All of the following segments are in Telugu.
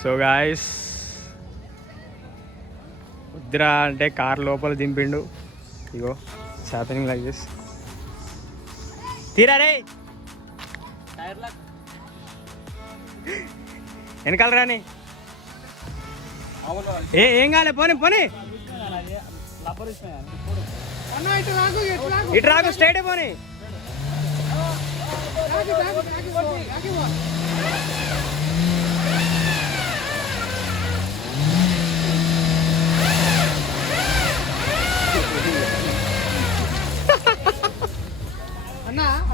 సో గాయస్ వద్దురా అంటే కార్ లోపల దింపిండు. ఇగో హ్యాపెనింగ్ లైక్ దిస్. తీరా రే వెనకాల రాని. ఏం కాలే పోనీ పోనీ. ఇటు రాకు స్ట్రైట్ పోనీ.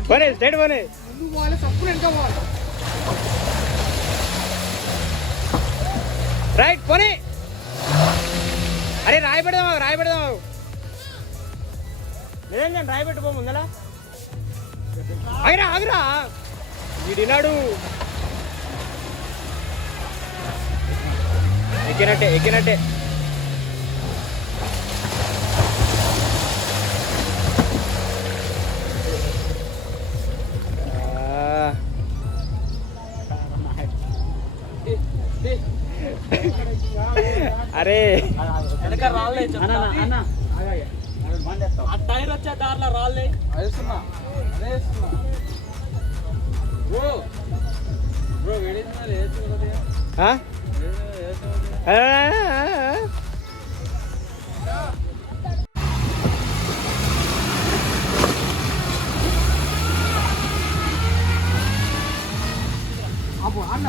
పోనీ స్ట్రైట్ పోనీ. రైట్ పోనీ. అరే రాయి పెడదాం రాయి పెడదాం. లేదండి రాయి పెట్టుకో ముందలా. ఆగిరా ఆగిరా వీడినాడు. ఎక్కినట్టే ఎక్కినట్టే. అరే టైర్ వచ్చే దారిలో రాళ్ళే. అన్న